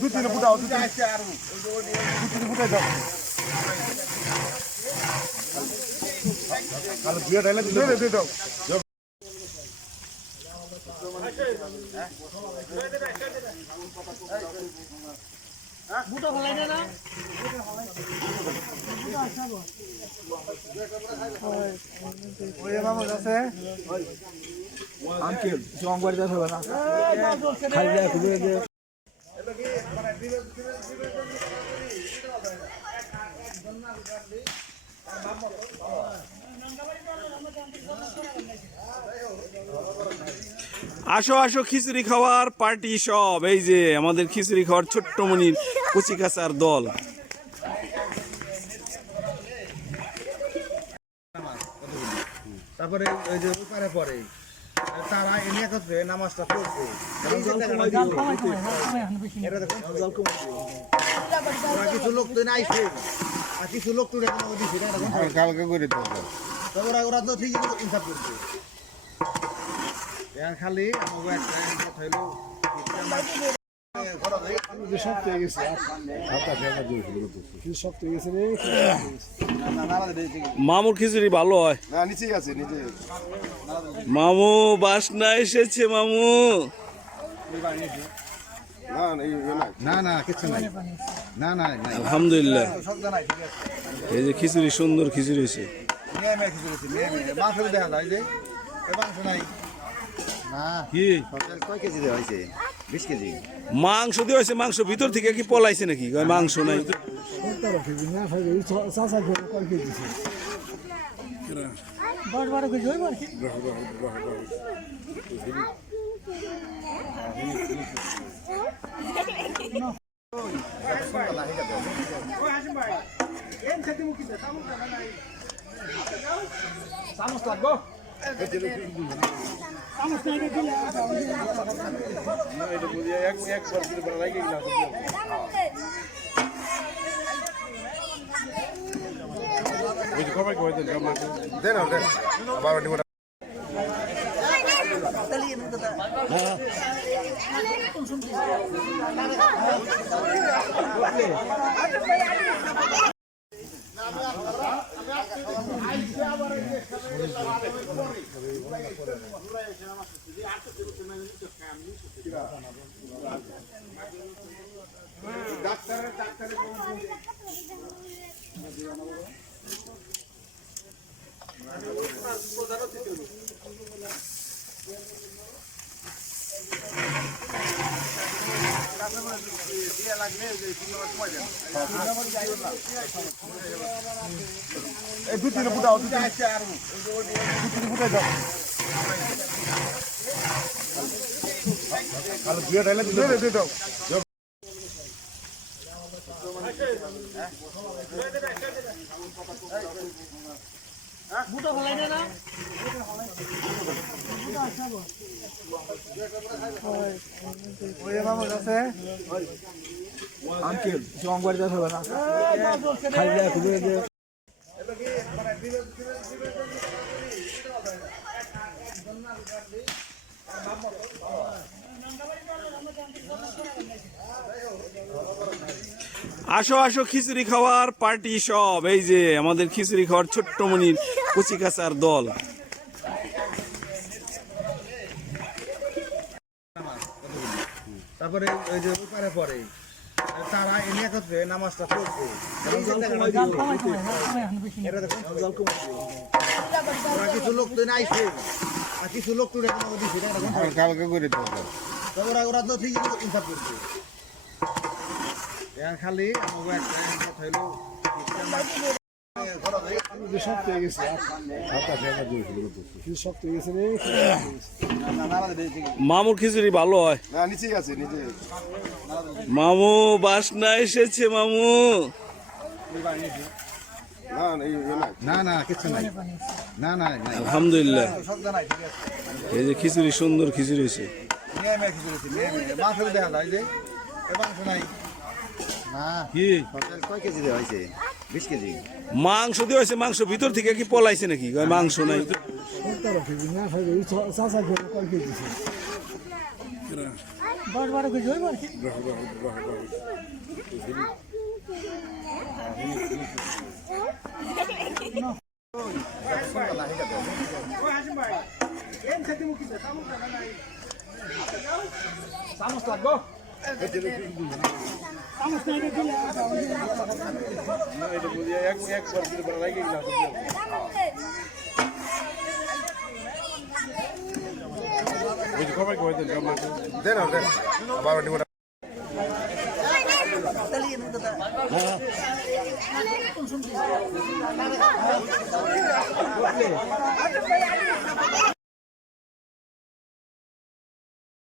দুই-তিন ফুটাও দুই-তিন ফুটাই দাও আলো দিয়ে ডাইলে দিয়ে দাও বুটা ফলাই দে না ওই মামা আছে আঙ্কেল জং করে দাও না খালি যায় খুলে দে আসো আসো খিচুড়ি খাওয়ার পার্টি সব এই যে আমাদের খিচুড়ি খাওয়ার ছোট্ট মনির কচি কাঁচার দল। তারপরে ওই যে উপরে পরে তারা এনে একত্রে নামাজটা পড়ছে কিছু লোক তো আইসে আর কিছু লোক তো কালকে করে ওরা তো ঠিকই ইনসাফ করছে খালি আমাকে একটা হইলো মামুর খিচুড়ি ভালো হয় না নিচে আছে নিচে মামু বাসনা এসেছে মামু। না না কিছু নাই না না আলহামদুলিল্লাহ এই যে খিচুড়ি সুন্দর খিচুড়ি হয়েছে মাংস দেখা যায় যে মাংস নাই কি কয় কেজি দেওয়া হয়েছে 20 কেজি মাংস দিয়ে হয়েছে মাংস ভিতর থেকে কি পলাইছে নাকি মাংস নাই দুই-তিন ফুটাও দুই-তিন ফুটাই দাও আলো দিয়ে ডাইলে দিয়ে দাও বুটা ফলাই দে না ওই মামা আছে আঙ্কেল জং করে দাও না খালি যায় খুলে দে আসো আসো খিচুড়ি খাওয়ার পার্টি সব এই যে আমাদের খিচুড়ি খাওয়ার ছোট্ট মনির কচি কাঁচার দল। তারপরে ওই যে উপরে পরে তারা এনে একত্রে নামাজটা পড়ছে কিছু লোক তো আইসে আর কিছু লোক তো কালকে করে ওরা তো ঠিকই ইনসাফ করছে খালি আমাকে একটা হইলো শক্ত হয়ে গেছে শক্ত হয়ে গেছে রে মামুর খিচুড়ি ভালো হয়। না নিচেই আছে নিচে মামু বাসনা এসেছে মামু। না না কিছু নাই না না আলহামদুলিল্লাহ, এই যে খিচুড়ি, সুন্দর খিচুড়ি হয়েছে। মাংস দেখা যায় যে মাংস নাই না কি কয় কেজি দেওয়া হয়েছে 20 কেজি মাংস দিয়ে হয়েছে? মাংস ভিতর থেকে কি পলাইছে নাকি? কয় মাংস নাই। দেন দেন বাবা